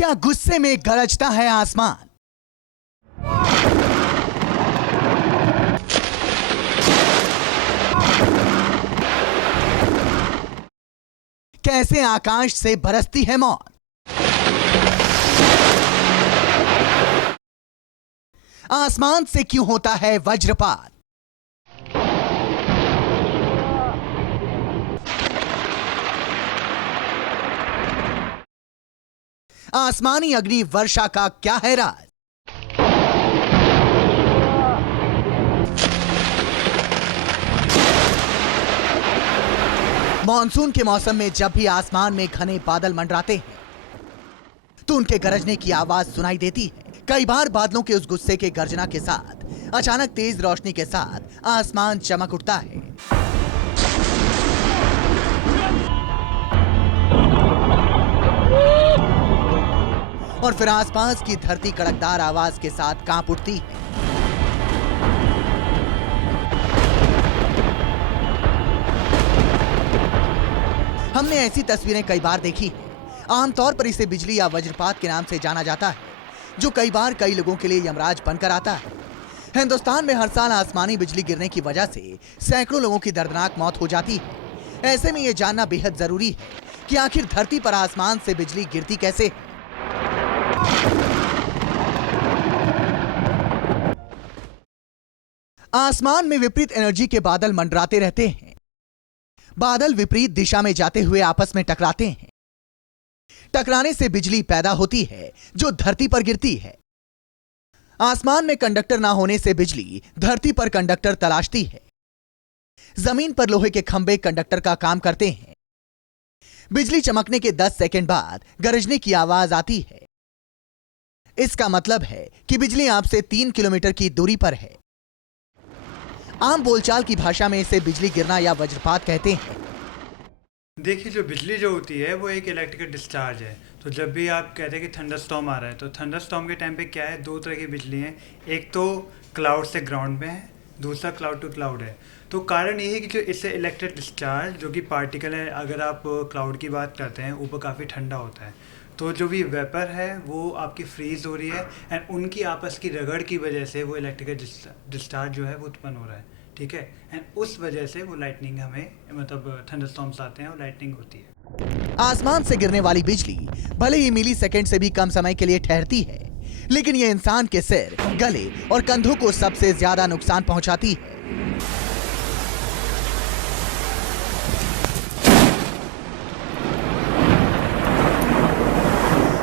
क्या गुस्से में गरजता है आसमान? कैसे आकाश से बरसती है मौत? आसमान से क्यों होता है वज्रपात? आसमानी अग्नि वर्षा का क्या है राज? मॉनसून के मौसम में जब भी आसमान में घने बादल मंडराते हैं तो उनके गरजने की आवाज सुनाई देती है। कई बार बादलों के उस गुस्से के गर्जना के साथ अचानक तेज रोशनी के साथ आसमान चमक उठता है। और फिर आसपास की धरती कड़कदार आवाज के साथ कांप उठती है। हमने ऐसी तस्वीरें कई बार देखी हैं। आमतौर पर इसे बिजली या वज्रपात के नाम से जाना जाता है, जो कई बार कई लोगों के लिए यमराज बनकर आता है। हिंदुस्तान में हर साल आसमानी बिजली गिरने की वजह से सैकड़ों लोगों की दर्दनाक मौत हो जाती है। ऐसे में यह जानना बेहद जरूरी है कि आखिर धरती पर आसमान से बिजली गिरती कैसे है। आसमान में विपरीत एनर्जी के बादल मंडराते रहते हैं। बादल विपरीत दिशा में जाते हुए आपस में टकराते हैं। टकराने से बिजली पैदा होती है जो धरती पर गिरती है। आसमान में कंडक्टर ना होने से बिजली धरती पर कंडक्टर तलाशती है। जमीन पर लोहे के खंभे कंडक्टर का काम करते हैं। बिजली चमकने के 10 सेकंड बाद गरजने की आवाज आती है। इसका मतलब है कि बिजली आपसे 3 किलोमीटर की दूरी पर है। आम बोलचाल की भाषा में इसे बिजली गिरना या वज्रपात कहते हैं। देखिए, जो बिजली जो होती है वो एक इलेक्ट्रिकल डिस्चार्ज है। तो जब भी आप कहते हैं कि थंडरस्टॉर्म आ रहा है, तो थंडरस्टॉर्म के टाइम पे क्या है, दो तरह की बिजली है। एक तो क्लाउड से ग्राउंड में है, दूसरा क्लाउड टू क्लाउड है। तो कारण ये है कि जो इससे इलेक्ट्रिक डिस्चार्ज जो कि पार्टिकल है, अगर आप क्लाउड की बात करते हैं, ऊपर काफ़ी ठंडा होता है, तो जो भी वेपर है वो आपकी फ्रीज हो रही है एंड उनकी आपस की रगड़ की वजह से वो इलेक्ट्रिकल डिस्चार्ज जो है वो उत्पन्न हो रहा है। ठीक है, एंड उस वजह से वो लाइटनिंग हमें, मतलब थंडरस्टॉर्म्स आते हैं और लाइटनिंग होती है। आसमान से गिरने वाली बिजली भले ही मिली सेकेंड से भी कम समय के लिए ठहरती है, लेकिन यह इंसान के सिर, गले और कंधों को सबसे ज्यादा नुकसान पहुंचाती है।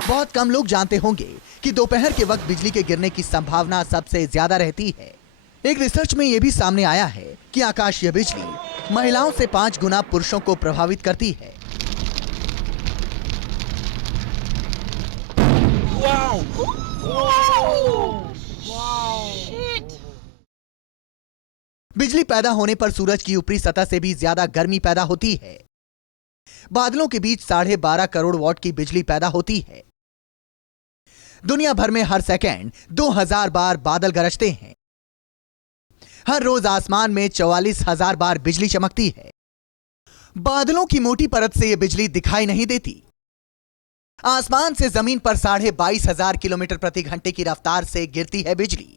बहुत कम लोग जानते होंगे कि दोपहर के वक्त बिजली के गिरने की संभावना सबसे ज्यादा रहती है। एक रिसर्च में यह भी सामने आया है कि आकाशीय बिजली महिलाओं से 5 गुना पुरुषों को प्रभावित करती है। बिजली पैदा होने पर सूरज की ऊपरी सतह से भी ज्यादा गर्मी पैदा होती है। बादलों के बीच 12.5 करोड़ वॉट की बिजली पैदा होती है। दुनिया भर में हर सेकेंड 2000 बार बादल गरजते हैं। हर रोज आसमान में 44,000 बार बिजली चमकती है। बादलों की मोटी परत से यह बिजली दिखाई नहीं देती। आसमान से जमीन पर 22,500 किलोमीटर प्रति घंटे की रफ्तार से गिरती है बिजली।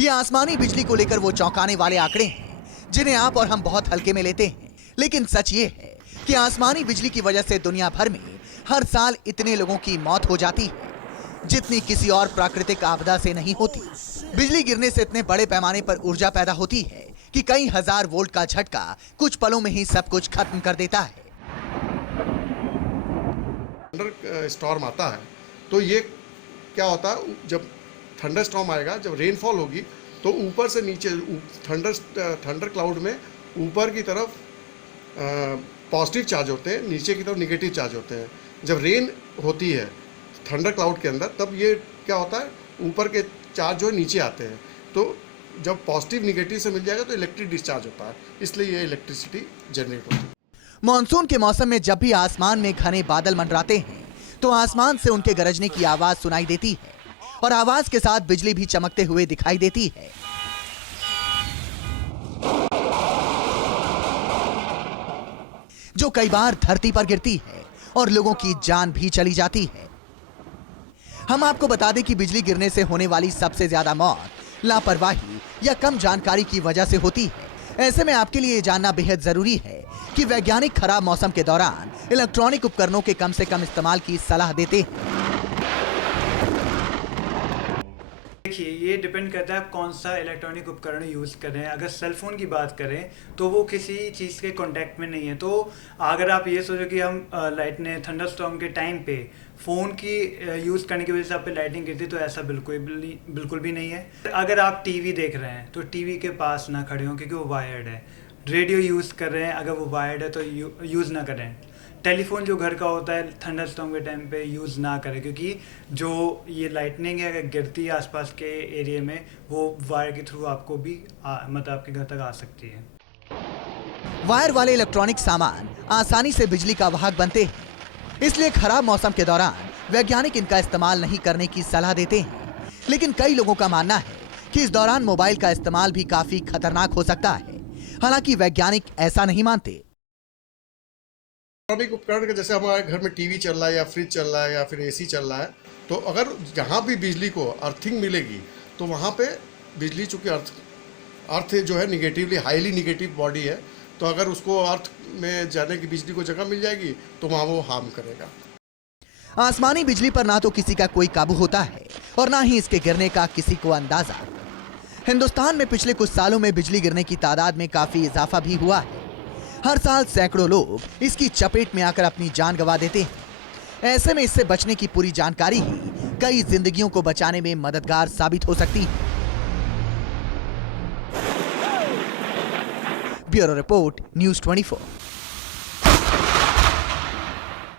यह आसमानी बिजली को लेकर वो चौंकाने वाले आंकड़े हैं जिन्हें आप और हम बहुत हल्के में लेते हैं, लेकिन सच ये है कि आसमानी बिजली की वजह से दुनिया भर में हर साल इतने लोगों की मौत हो जाती है जितनी किसी और प्राकृतिक आपदा से नहीं होती। बिजली गिरने से इतने बड़े पैमाने पर ऊर्जा पैदा होती है कि कई हजार वोल्ट का झटका कुछ पलों में ही सब कुछ खत्म कर देता है। थंडर स्टॉर्म आता है तो ये क्या होता है, जब थंडर स्टॉर्म आएगा, जब रेनफॉल होगी तो ऊपर से नीचे थंडर क्लाउड में ऊपर की तरफ पॉजिटिव चार्ज होते हैं, नीचे की तरफ निगेटिव चार्ज होते हैं। जब रेन होती है थंडर क्लाउड के अंदर, तब ये क्या होता है, ऊपर के चार्ज जो है नीचे आते हैं। तो जब पॉजिटिव निगेटिव से मिल जाएगा तो इलेक्ट्रिक डिस्चार्ज होता है, इसलिए ये इलेक्ट्रिसिटी जनरेट होती है। मॉनसून के मौसम में जब भी आसमान में घने बादल मंडराते हैं तो आसमान से उनके गरजने की आवाज सुनाई देती है और आवाज के साथ बिजली भी चमकते हुए दिखाई देती है। जो कई बार धरती पर गिरती है और लोगों की जान भी चली जाती है। हम आपको बता दें कि बिजली गिरने से होने वाली सबसे ज्यादा मौत लापरवाही या कम जानकारी की वजह से होती है। ऐसे में आपके लिए ये जानना बेहद जरूरी है कि वैज्ञानिक खराब मौसम के दौरान इलेक्ट्रॉनिक उपकरणों के कम से कम इस्तेमाल की सलाह देते हैं। देखिए, ये डिपेंड करता है आप कौन सा इलेक्ट्रॉनिक उपकरण यूज़ कर रहे हैं। अगर सेल फोन की बात करें तो वो किसी चीज़ के कांटेक्ट में नहीं है। तो अगर आप ये सोचो कि हम लाइटनिंग थंडरस्टॉर्म के टाइम पे फ़ोन की यूज़ करने की वजह से आप पे लाइटिंग गिरती, तो ऐसा बिल्कुल भी नहीं है। अगर आप टीवी देख रहे हैं तो टीवी के पास ना खड़े हों क्योंकि वो वायर्ड है। रेडियो यूज़ कर रहे हैं, अगर वो वायर्ड है तो यूज़ ना करें। टेलीफोन जो घर का होता है थंडरस्टॉर्म के टाइम पे यूज़ ना करें, क्योंकि जो ये लाइटनिंग है अगर गिरती है आसपास के एरिया में, वो वायर के थ्रू आपको भी मतलब आपके घर तक आ सकती है। वायर वाले इलेक्ट्रॉनिक सामान आसानी से बिजली का वाहक बनते हैं, इसलिए खराब मौसम के दौरान वैज्ञानिक इनका इस्तेमाल नहीं करने की सलाह देते हैं। लेकिन कई लोगों का मानना है कि इस दौरान मोबाइल का इस्तेमाल भी काफी खतरनाक हो सकता है। हालांकि वैज्ञानिक ऐसा नहीं मानते। इलेक्ट्रॉनिक उपकरण के जैसे हमारे घर में टीवी चल रहा है या फ्रिज चल रहा है या फिर एसी चल रहा है, तो अगर जहाँ भी बिजली को अर्थिंग मिलेगी तो वहाँ पे बिजली, चूँकि अर्थ जो है निगेटिवली हाईली निगेटिव बॉडी है, तो अगर उसको अर्थ में जाने की बिजली को जगह मिल जाएगी तो वहाँ वो हार्म करेगा। आसमानी बिजली पर ना तो किसी का कोई काबू होता है और ना ही इसके गिरने का किसी को अंदाजा। हिंदुस्तान में पिछले कुछ सालों में बिजली गिरने की तादाद में काफी इजाफा भी हुआ है। हर साल सैकड़ों लोग इसकी चपेट में आकर अपनी जान गंवा देते हैं। ऐसे में इससे बचने की पूरी जानकारी ही कई जिंदगियों को बचाने में मददगार साबित हो सकती है। Bureau report, news 24।